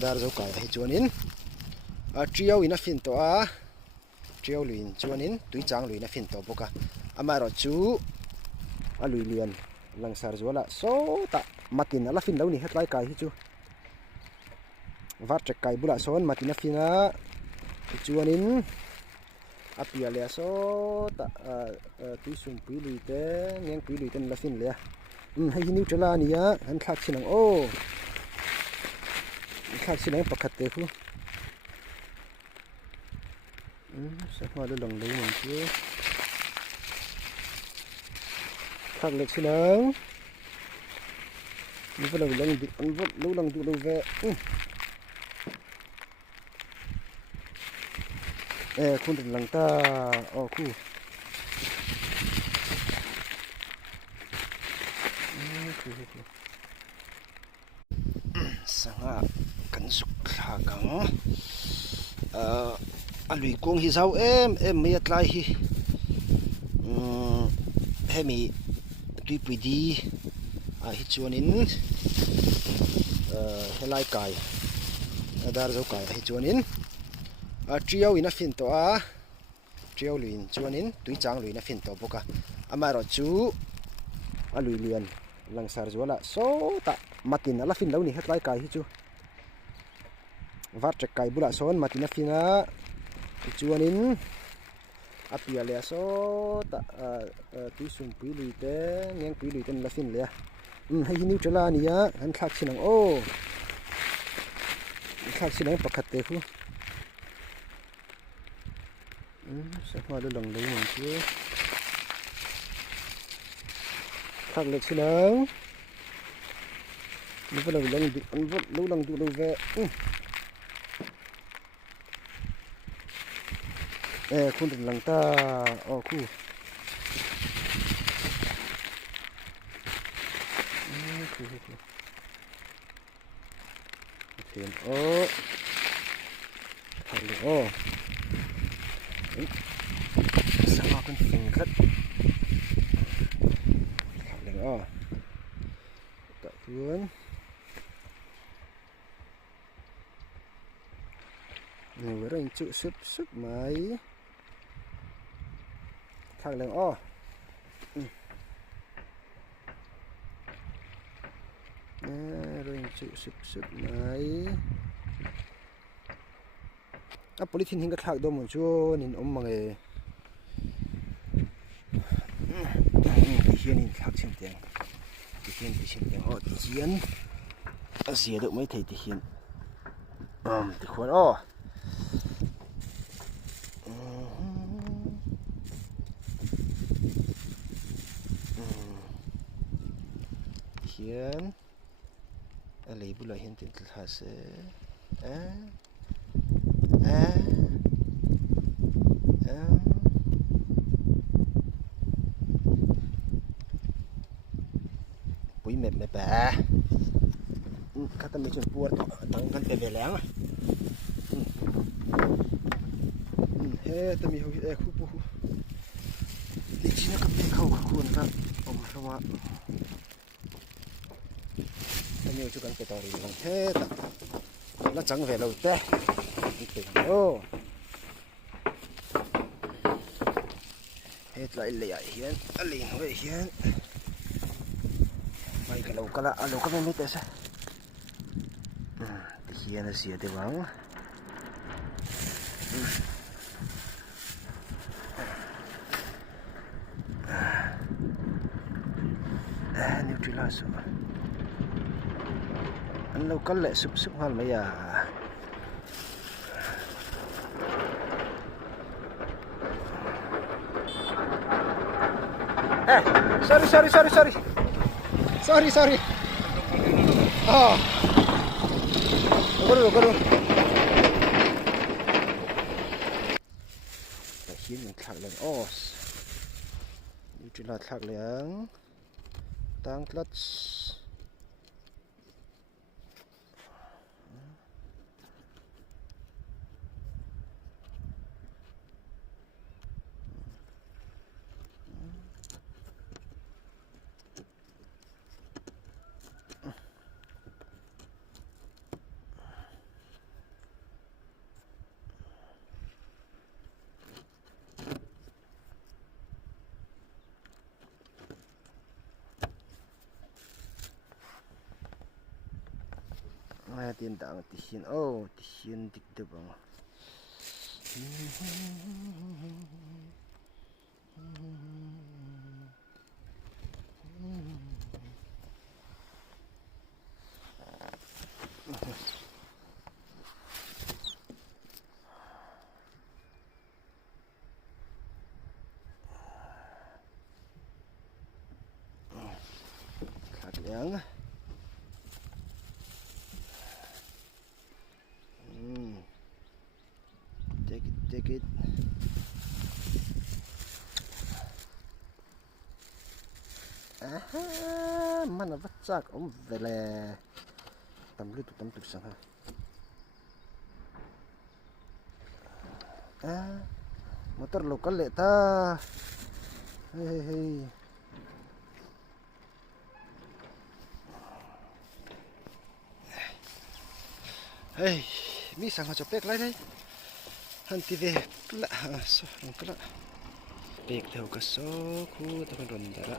dar zo kai hi chuanin trio in a fin to a trio luin chuanin tui chang luin a fin to boka ama ro chu a lui lian langsar zola so ta matin ala fin lo ni hetlai kai hi chu vat trek kai bula son matin a fina chuanin apia le so ta tui sum pui lui te ngeng pui lui ten la fin le hei hi neutral ania han thak chinang o thak chinang pakhat te khu sa ma lo long lo mon chu thak le chinang ni va lo long du an va lo long du lo ve kun lang ta o khu sanga kan suk thagang alui kong hi zau em mai atlai hi hemi tuipudi hi chuanin helai kai dar zo kai hi chuanin trio in a fin to a trio luin chuanin tui chang luin a fin to boka ama ro chu a lui lian langsar zola so ta matin ala fin lo ni hetlai kai hi chu vat trek kai bula son matin a fina chuanin apia le so ta tui sum pui lui te ngeng pui lui ten la fin le hei hi neutral ania han thak chinang o thak chinang pakhat te khu sa ma lo long lo mon chu thak le chinang ni va lo long du an va lo long du lo ve kun lang ta o khu thêm o thằng lượng o sao mà con phình khất thằng lượng o tạo hướng người với chữ sức sức máy thằng lượng o rồi chữ sức máy polythene hinga thak do mon chu nin om mangai hian in thak chen teng o ti hian a zia do mai thei ti hian ti khon o hian a lei bula hian tin thla se pui mep me pa kata me chun puar to tang kan pe belang he tami ho e khu pu ni china ka pe khau khu na om hloma tami chu kan pe to ri lang he ta la chang ve lo te pe o hết lại lẻ hiến liền với hiến mày cái lẩu cá lạ lẩu cá bên mấy sao thì hiến là gì đấy vắng nếu chỉ là số anh lẩu cá lệ sụp sụp hoàn mấy à sorry Guru ta hiến mình thạc lên os như chỉ là thạc lên tăng clutch tiền đảng thì hiền ô thì hiền tích được bằng khác nhãng take it mana vacak vele tam tu sang ha motor lokal le ta hey hey mi sang chopek lai dai han ti ve pla so kala pek theo ka so khu ta kan ron dara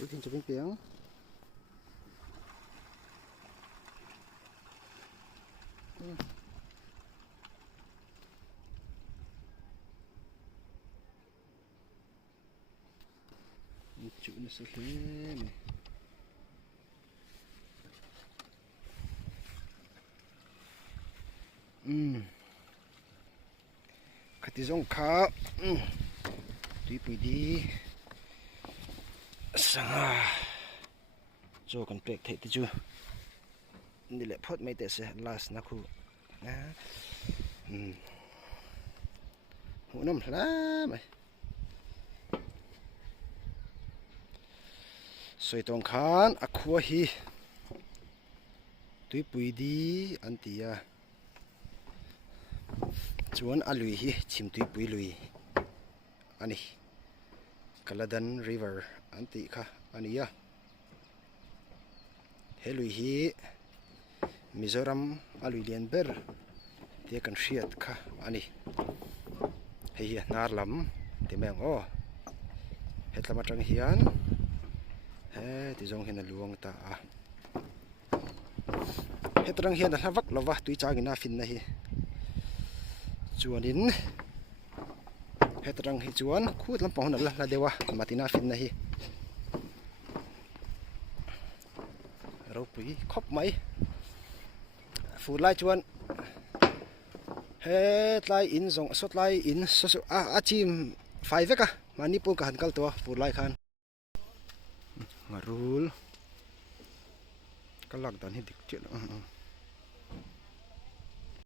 Bikin chụp tiếng chữ nó sẽ thế này cái tí giống khá tuy đi sang cho cần trek thấy chưa đi lại phốt mấy tệ sẽ last na khu hú nằm lắm mày soi tông khan aqua hi tuy bùi đi anh tia chuan alui hi chim tuy bùi lui ani Kaladan River anti kha ania helui hi Mizoram alui lian ber te kan hriat kha ani hei nar lam te meng o hetlama tang hian he ti jong hen luang ta a hetrang hian a vak lova tui changina fin na hi chuanin hetrang hi chuan khut lam pahun la dewa matina fin na hi ropui khop mai fu lai chuan he tlai in zong sot lai in so a chim fai veka manipur ka hankal to fu lai khan ngarul kalak dan hi dik chet